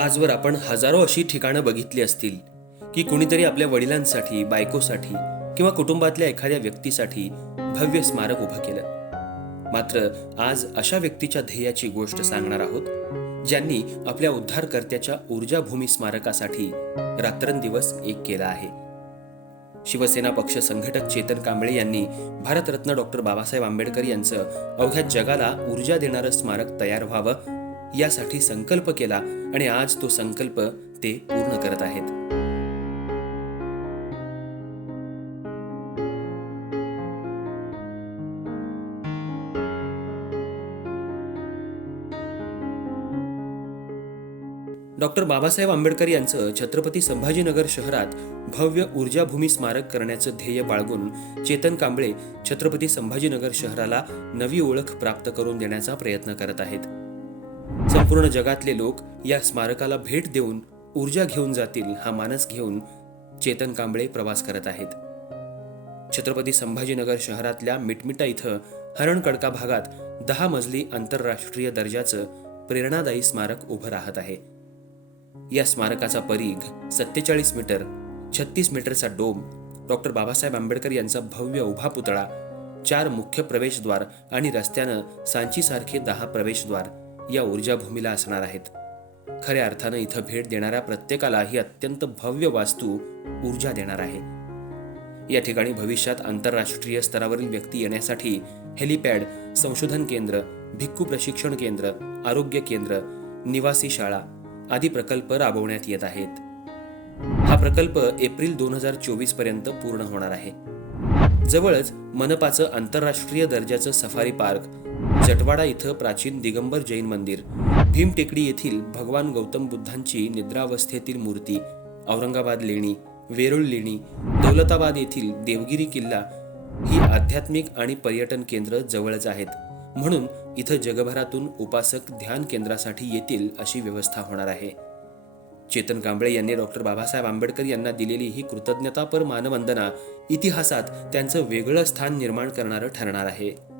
आजवर आपण हजारो अशी ठिकाणं बघितली असतील की कुणीतरी आपल्या वडिलांसाठी, बायकोसाठी किंवा कुटुंबातल्या एखाद्या व्यक्तीसाठी भव्य स्मारक उभं केलं. मात्र आज अशा व्यक्तीच्या ध्येयाची गोष्ट सांगणार आहोत, ज्यांनी आपल्या उद्धारकर्त्याच्या ऊर्जाभूमी स्मारकासाठी रात्रंदिवस एक केला आहे. शिवसेना पक्ष संघटक चेतन कांबळे यांनी भारतरत्न डॉक्टर बाबासाहेब आंबेडकर यांचं अवघ्या जगाला ऊर्जा देणारं स्मारक तयार व्हावं यासाठी संकल्प केला आणि आज तो संकल्प ते पूर्ण करत आहेत. डॉक्टर बाबासाहेब आंबेडकर यांचं छत्रपती संभाजीनगर शहरात भव्य ऊर्जाभूमी स्मारक करण्याचं ध्येय बाळगून चेतन कांबळे छत्रपती संभाजीनगर शहराला नवी ओळख प्राप्त करून देण्याचा प्रयत्न करत आहेत. संपूर्ण जगातले लोक या स्मारकाला भेट देऊन ऊर्जा घेऊन जातील हा मानस घेऊन चेतन कांबळे प्रवास करत आहेत. छत्रपती संभाजीनगर शहरातल्या मिटमिटा इथं हरणकडका भागात 10 मजली आंतरराष्ट्रीय दर्जाचं प्रेरणादायी स्मारक उभं राहत आहे. या स्मारकाचा परीघ 47 मीटर, 36 मीटरचा डोम, डॉक्टर बाबासाहेब आंबेडकर यांचा भव्य उभा पुतळा, 4 मुख्य प्रवेशद्वार आणि रस्त्यानं सांचीसारखे 10 प्रवेशद्वार या ऊर्जाभूमीला असणार आहेत. खऱ्या अर्थानं इथं भेट देणाऱ्या प्रत्येकाला ही अत्यंत भव्य वास्तू ऊर्जा देणार आहे. या ठिकाणी भविष्यात आंतरराष्ट्रीय स्तरावरील व्यक्ती येण्यासाठी हेलिपॅड, संशोधन केंद्र, भिक्खू प्रशिक्षण केंद्र, आरोग्य केंद्र, निवासी शाळा आदी प्रकल्प राबवण्यात येत आहेत. हा प्रकल्प एप्रिल 2024 पर्यंत पूर्ण होणार आहे. जवळच मनपाचं आंतरराष्ट्रीय दर्जाचं सफारी पार्क, जटवाडा इथं प्राचीन दिगंबर जैन मंदिर, भीमटेकडी येथील भगवान गौतम बुद्धांची निद्रावस्थेतील मूर्ती, औरंगाबाद लेणी, वेरूळ लेणी, दौलताबाद येथील देवगिरी किल्ला ही आध्यात्मिक आणि पर्यटन केंद्र जवळच आहेत. म्हणून इथं जगभरातून उपासक ध्यान केंद्रासाठी येतील अशी व्यवस्था होणार आहे. चेतन कांबळे यांनी डॉक्टर बाबासाहेब आंबेडकर यांना दिलेली ही कृतज्ञतापर मानवंदना इतिहासात त्यांचं वेगळं स्थान निर्माण करणारं ठरणार आहे.